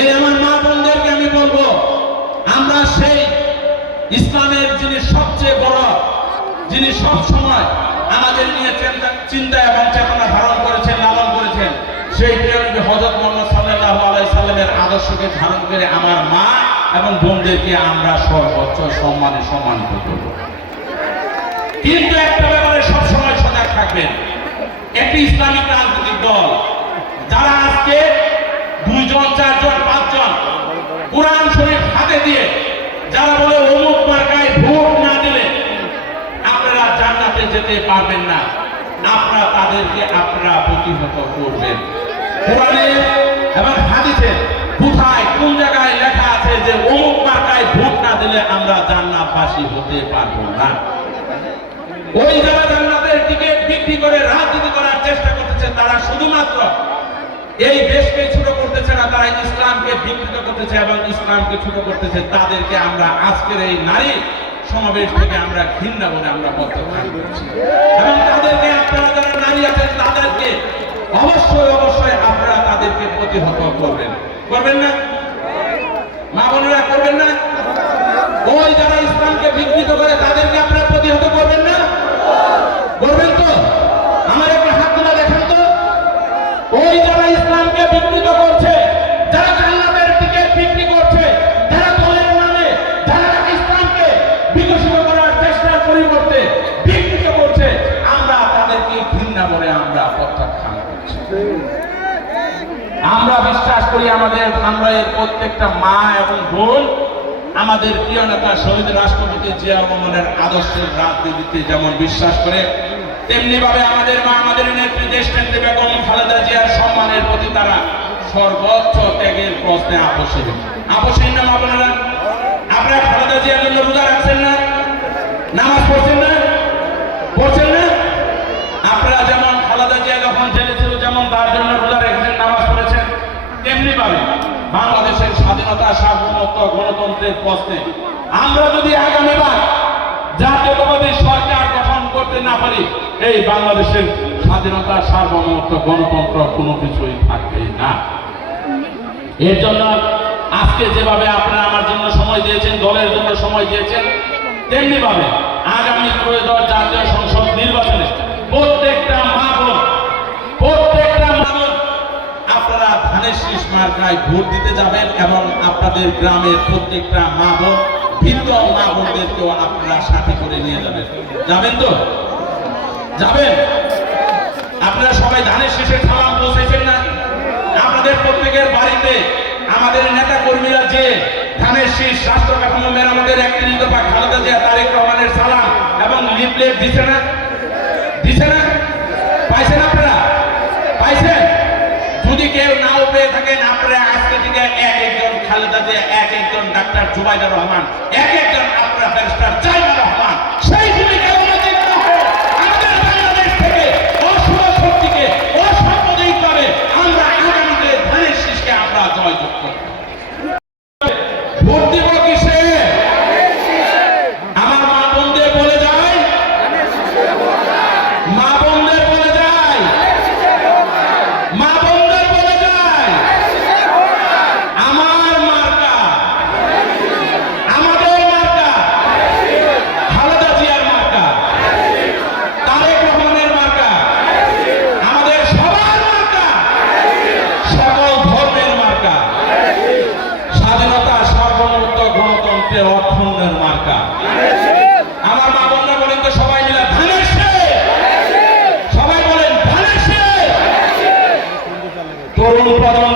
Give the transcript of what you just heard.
এই আমার মা বোনদেরকে আমি বলবো, আমরা সেই ইসলামের যিনি সবচেয়ে বড়, যিনি সব সময় আমাদের নিয়ে চিন্তা এবং চেতনা ধারণ করেছেন, লালন করেছেন, সেই প্রিয়নবী হযরত মুহাম্মদ সাল্লাল্লাহু আলাইহি সাল্লামের আদর্শকে ধারণ করে আমার মা এবং বোনদেরকে আমরা সর্বোচ্চ সম্মানে সম্মানিত করব। কিন্তু একটা ব্যাপারে সবসময় সজাগ থাকবেন, একটি ইসলামিক রাজনৈতিক দল যারা আজকে 2 জন 4 জন 5 জন কোরআন শরীফ হাতে দিয়ে যারা বলে অমুক মার্কায় ভোট না দিলে আপনারা জান্নাতে যেতে পারবেন না, আপনারা তাদেরকে আপনারা প্রতিহত করবেন। কোরআনে এবং হাদিসে কোথায় কোন জায়গায় লেখা আছে যে অমুক মার্কায় ভোট না দিলে আমরা জান্নাতবাসী হতে পারবো না? ওই যারা জান্নাতের টিকিট বিক্রি করে রাজনীতি করার চেষ্টা করতেছে তারা শুধুমাত্র এই দেশকে ছোট করতেছে না, তারা ইসলামকে বিকৃত করতেছে এবং ইসলামকে ছোট করতেছে। তাদেরকে আমরা আজকের এই নারী সমাবেশ থেকে আমরা ঘৃণা করে আমরা প্রত্যাখ্যান করছি এবং তাদেরকে আপনারা যারা নারী আছেন তাদেরকে অবশ্যই অবশ্যই আপনারা তাদেরকে প্রতিহত করবেন। করবেন না মা বোনেরা? করবেন না? ওই যারা ইসলামকে বিকৃত করে তাদেরকে আপনারা প্রতিহত করবেন না? করবেন তো? আমার একটা হাত তুলে দেখেন তো। ওই যারা ইসলামকে বিকৃত করছে, যারা জান্নাতের টিকিট বিক্রি করছে, যারা দলের নামে যারা ইসলামকে বিকশিত করার চেষ্টার পরিবর্তে বিকৃত করছে, আমরা তাদেরকে ঘৃণা করে আমরা প্রত্যাখ্যান করছি। আমরা বিশ্বাস করি আমাদের ধানবাড়ির প্রত্যেকটা মা এবং বোন আমাদের প্রিয় নেতা শহীদ রাষ্ট্রপতি জিয়া রহমানের আদর্শের রাজনীতিতে যেমন বিশ্বাস করে, তেমনি ভাবে আমাদের মা, আমাদের নেত্রী দেশনেত্রী বেগম খালেদা জিয়ার সম্মানের প্রতি তারা সর্বোচ্চ ত্যাগের প্রশ্নে আপোষহীন না? মা বোনেরা, আপনারা খালেদা জিয়ার জন্য রোজা রাখছেন না? নামাজ পড়ছেন না? পড়ছেন না? আপনারা যেমন খালেদা জিয়া যখন জেলে ছিল যেমন তার জন্য রোজা রেখেছেন, নামাজ পড়েছেন, তেমনি ভাবে বাংলাদেশের স্বাধীনতা, সার্বভৌমত্ব, গণতন্ত্রের প্রশ্নে আমরা যদি আগামীবার জাতীয়তাবাদী সরকার গঠন করতে না পারি, এই বাংলাদেশের স্বাধীনতা, সার্বভৌমত্ব, গণতন্ত্র কোনো কিছুই থাকবে না। এর জন্য আজকে যেভাবে আপনারা আমার জন্য সময় দিয়েছেন, দলের জন্য সময় দিয়েছেন, তেমনি ভাবে আগামী ত্রয়োদশ জাতীয় সংসদ নির্বাচনে প্রত্যেকটা মা বোন আপনারা ধানের শীষ মার্কায় ভোট দিতে যাবেন এবং আপনাদের গ্রামের প্রত্যেকটা মা বোন, ভিন্ন মা বোনদেরকেও আপনারা সাথে করে নিয়ে যাবেন। যাবেন তো? যাবেন? আপনারা সবাই ধানের শীষের সালাম পৌঁছেছেন না? আপনাদের প্রত্যেকের বাড়িতে আমাদের নেতা কর্মীরা যে ধানের শীষ, রাষ্ট্র কাঠামো মেরামতের 31 দফা খালেদা জিয়া তারেক রহমানের সালাম এবং লিফলেট দিছে না? দিছে না? পাইছেন আপনারা? পাইছেন? যদি কেউ নাও পেয়ে থাকেন, আপনারা আজকে থেকে এক একজন খালেদা জিয়া, এক একজন ডাক্তার জুবাইদুর রহমান, এক একজন আপনারা ব্যারিস্টার জাইদুর রহমান, সেই ভূমিকায় আমাদের বাংলাদেশ থেকে অশুভ শক্তিকে অসাম্প্রদায়িকভাবে আমরা আগামীতে ধানের শীষকে আমরা জয়যুক্ত করব। ভোট দিব কিসে? আমার মা বোনদের বলে যায়, মা বোনদের বলে যায়, মা বোনদের বলে যায়, আমার মার্কা, আমাদের মার্কা খালেদা জিয়ার মার্কা, তারেক রহমানের মার্কা, আমাদের সবার মার্কা, সকল ধর্মের মার্কা, স্বাধীনতা, সার্বভৌমত্ব, গণতন্ত্রের অক্ষুণ্ণের মার্কা। আমার মা বোনরা বলেন তো সবাই মিলে ধানের শীষ, সবাই বলেন ধানের শীষ। তরুণ প্রজন্ম